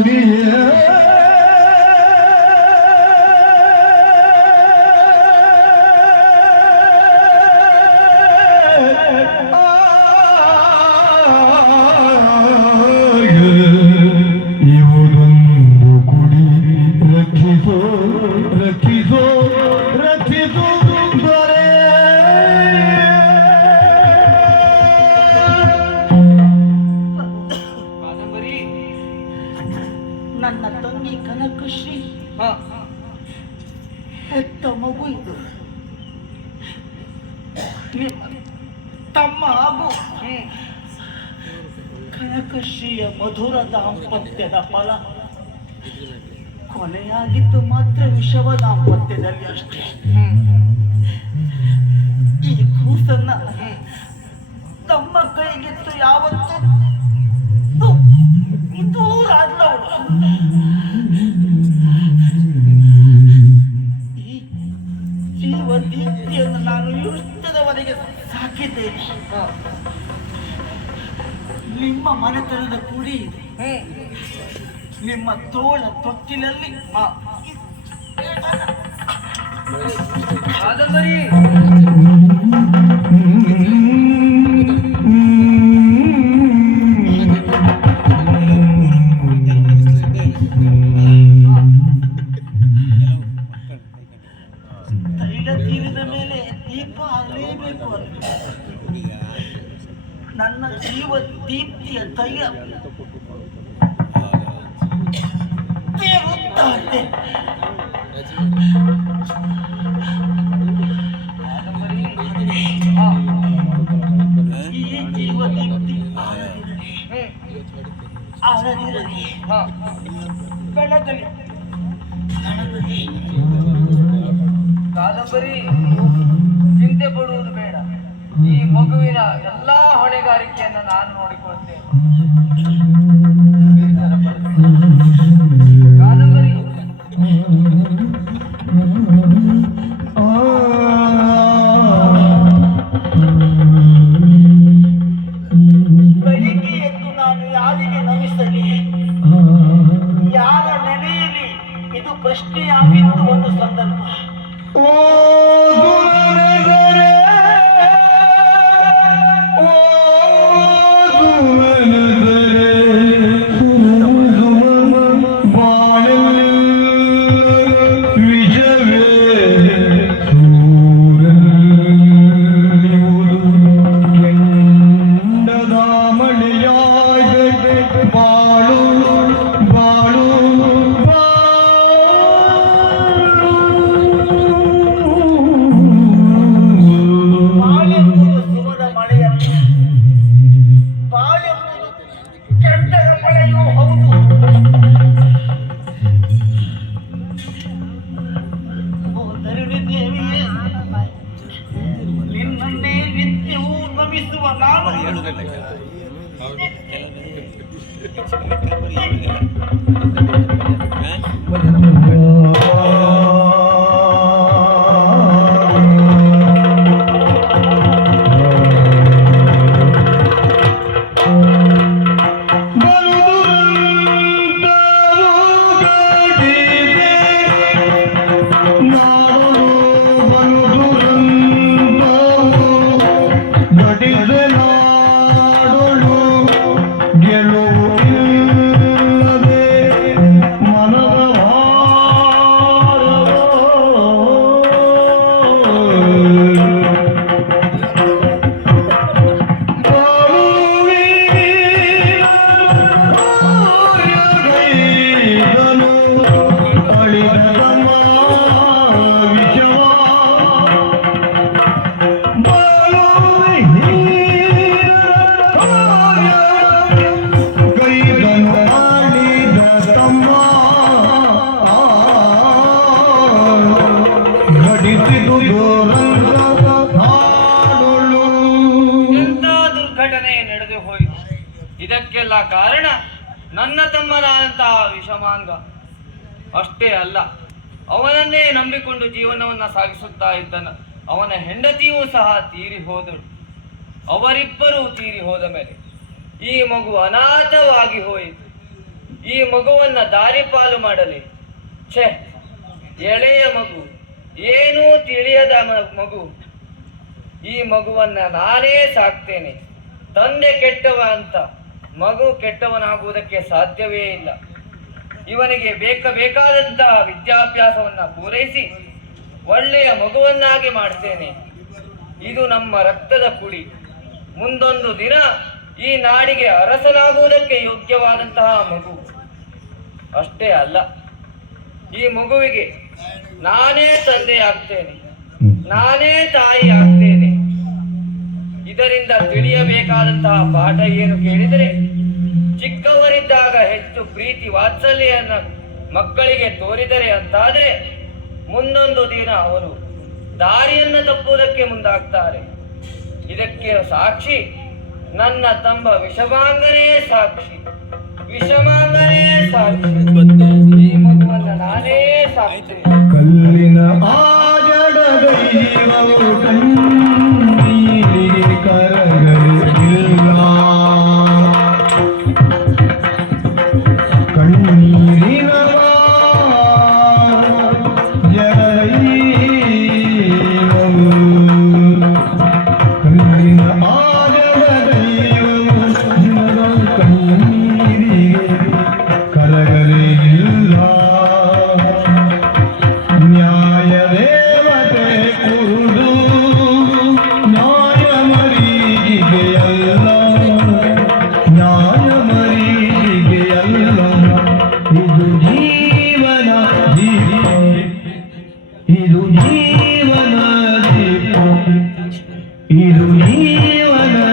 yeah ತಂಗಿ ಕನಕಶ್ರೀ ಹಾ. ಹೆತ್ತ ಮಗು ಇದು. ನಿಮ್ಮ ತಮ್ಮ ಹಾಗೂ ಕನಕಶ್ರೀಯ ಮಧುರ ದಾಂಪತ್ಯದ ಫಲ. ಕೊನೆಯಾಗಿದ್ದು ಮಾತ್ರ ವಿಷವ ದಾಂಪತ್ಯದಲ್ಲಿ ಅಷ್ಟೇ. ಈ ಕೂಸನ್ನ ತಮ್ಮ ಕೈಗಿತ್ತು ಯಾವತ್ತೂ ನಿಮ್ಮ ಮನೆತನದ ಕುಡಿ. ನಿಮ್ಮ ತೋಳ ತೊಟ್ಟಿಲಲ್ಲಿ ಹಾ ಕಾದಂಬರಿ ನನ್ನ ಜೀವ ದೀಪ್ತಿಯ ತೈಲ ತೇರುತ್ತಾ ಇದೆ. ಕಾದಂಬರಿ ಹಾ ಈ ಜೀವ ದೀಪ್ತಿ ಆರದಿರಲಿ ಹ್ಮ್ ಆರದಿರಲಿ ಹಾ ಬೆಳಗಲಿ ಬೆಳಗಲಿ ಕಾದಂಬರಿ ಚಿಂತೆ ಪಡುವುದು ಬೇಡ ಈ ಮಗುವಿನ ಎಲ್ಲಾ ಹೊಣೆಗಾರಿಕೆಯನ್ನು ನಾನು ನೋಡಿಕೊಳ್ತೇನೆ. ನಮಿಸುವ ನಾನು ಇದಕ್ಕೆಲ್ಲ ಕಾರಣ ನನ್ನ ತಮ್ಮನಾದಂತಹ ವಿಷಮಾಂಗ. ಅಷ್ಟೇ ಅಲ್ಲ, ಅವನನ್ನೇ ನಂಬಿಕೊಂಡು ಜೀವನವನ್ನ ಸಾಗಿಸುತ್ತಾ ಇದ್ದನ ಅವನ ಹೆಂಡತಿಯೂ ಸಹ ತೀರಿ ಹೋದಳು. ಅವರಿಬ್ಬರೂ ತೀರಿ ಹೋದ ಮೇಲೆ ಈ ಮಗು ಅನಾಥವಾಗಿ ಹೋಯಿತು. ಈ ಮಗುವನ್ನ ದಾರಿಪಾಲು ಮಾಡಲಿ. ಛೆ, ಎಳೆಯ ಮಗು, ಏನೂ ತಿಳಿಯದ ಮಗು. ಈ ಮಗುವನ್ನ ನಾನೇ ಸಾಕ್ತೇನೆ, ತಂದೆ ಕೆಟ್ಟವ ಅಂತ. ಮಗು ಕೆಟ್ಟವನಾಗುವುದಕ್ಕೆ ಸಾಧ್ಯವೇ ಇಲ್ಲ. ಇವನಿಗೆ ಬೇಕ ಬೇಕಾದಂತಹ ವಿದ್ಯಾಭ್ಯಾಸವನ್ನ ಪೂರೈಸಿ ಒಳ್ಳೆಯ ಮಗುವನ್ನಾಗಿ ಮಾಡ್ತೇನೆ. ಇದು ನಮ್ಮ ರಕ್ತದ ಪುಡಿ ಮುಂದೊಂದು ದಿನ ಈ ನಾಡಿಗೆ ಅರಸನಾಗುವುದಕ್ಕೆ ಯೋಗ್ಯವಾದಂತಹ ಮಗು. ಅಷ್ಟೇ ಅಲ್ಲ, ಈ ಮಗುವಿಗೆ ನಾನೇ ತಂದೆ ಆಗ್ತೇನೆ ನಾನೇ ತಾಯಿ ಆಗ್ತೇನೆ ಇದರಿಂದ ತಿಳಿಯಬೇಕಾದಂತಹ ಪಾಠ ಏನು ಕೇಳಿದರೆ ಚಿಕ್ಕವರಿದ್ದಾಗ ಹೆಚ್ಚು ಪ್ರೀತಿ ವಾತ್ಸಲ್ಯನ ಮಕ್ಕಳಿಗೆ ತೋರಿದರೆ ಅಂತಾದರೆ ಮುಂದೊಂದು ದಿನ ಅವರು ದಾರಿಯನ್ನು ತಪ್ಪುವುದಕ್ಕೆ ಮುಂದಾಗ್ತಾರೆ. ಇದಕ್ಕೆ ಸಾಕ್ಷಿ ನನ್ನ ತಮ್ಮ ವಿಷಮಾಂಗನೇ ಸಾಕ್ಷಿ. ವಿಷಮಾಂಗನೇ ಸಾಕ್ಷಿ. ನಾನೇ ಸಾಕ್ಷಿ ಕಲ್ಲಿನ И любила нас.